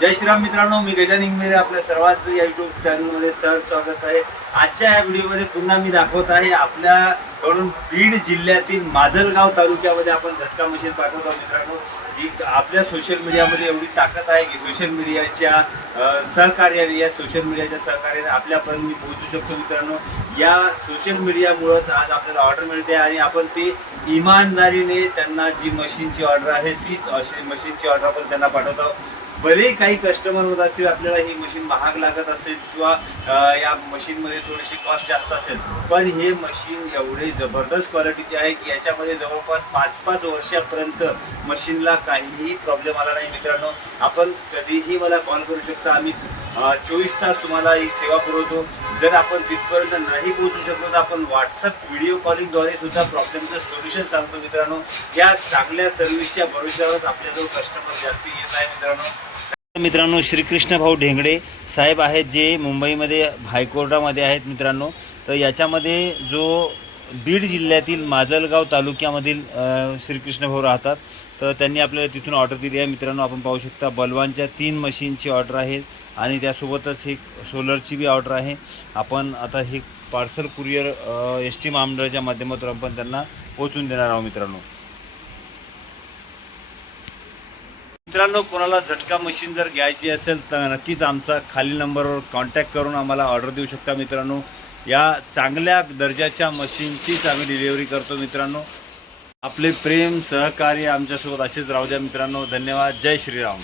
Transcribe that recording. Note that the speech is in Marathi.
जय श्रीराम मित्रांनो, मी गजानन इंगळे आपल्या सर्वांचं या युट्यूब चॅनलमध्ये स्वागत आहे। आजच्या या व्हिडिओमध्ये पुन्हा मी दाखवत आहे आपल्याकडून बीड जिल्ह्यातील माजलगाव तालुक्यामध्ये आपण झटका मशीन पाठवतो मित्रांनो। ही आपल्या सोशल मीडियामध्ये एवढी ताकद आहे की सोशल मीडियाच्या सहकार्याने आपल्यापर्यंत मी पोहोचू शकतो मित्रांनो। या सोशल मीडियामुळेच आज आपल्याला ऑर्डर मिळते आणि आपण ते इमानदारीने त्यांना जी मशीनची ऑर्डर आहे तीच अशी मशीनची ऑर्डर आपण त्यांना पाठवतो। भले काही कस्टमर होत असतील, आपल्याला ही मशीन महाग लागत असेल किंवा या मशीनमध्ये थोडीशी कॉस्ट जास्त असेल, पण हे मशीन एवढे जबरदस्त क्वालिटीचे आहे की याच्यामध्ये जवळपास 5-5 वर्षापर्यंत मशीनला काहीही प्रॉब्लेम आला नाही मित्रांनो। आपण कधीही मला कॉल करू शकता, आम्ही 24 तास तुम्हाला ही सेवा पुरवतो। जर आपण तिथपर्यंत नाही पोहोचू शकलो तर आपण व्हॉट्सअप व्हिडिओ कॉलिंगद्वारे सुद्धा प्रॉब्लेमचं सोल्युशन सांगतो मित्रांनो। या चांगल्या सर्व्हिसच्या भरोश्यावर आपल्याजवळ कस्टमर जास्त येत आहे मित्रांनो। श्रीकृष्ण भाऊ ढेंगडे साहेब आहेत जे मुंबईमध्ये हायकोर्टामध्ये आहेत मित्रांनो। तर याच्यामध्ये जो बीड जिल्ह्यातील माजलगाव तालुक्यामधील श्रीकृष्ण भाऊ राहतात, तर त्यांनी आपल्याला तिथून ऑर्डर दिली आहे मित्रांनो। आपण पाहू शकता बलवानच्या 3 मशीनची ऑर्डर आहे आणि त्यासोबतच एक सोलरची बी ऑर्डर आहे। आपण आता हे पार्सल कुरिअर ST महामंडळाच्या माध्यमातून आपण त्यांना पोहोचून देणार आहोत मित्रांनो। मित्रांनो, कोणाला झटका मशीन जर घ्यायची असेल तर नक्कीच आमचा खालील नंबरवर कॉन्टॅक्ट करून आम्हाला ऑर्डर देऊ शकता मित्रांनो। या चांगल्या दर्जाच्या मशीनचीच आम्ही डिलिव्हरी करतो मित्रांनो। आपले प्रेम सहकार्य आमच्यासोबत असेच राहू द्या मित्रांनो। धन्यवाद। जय श्रीराम।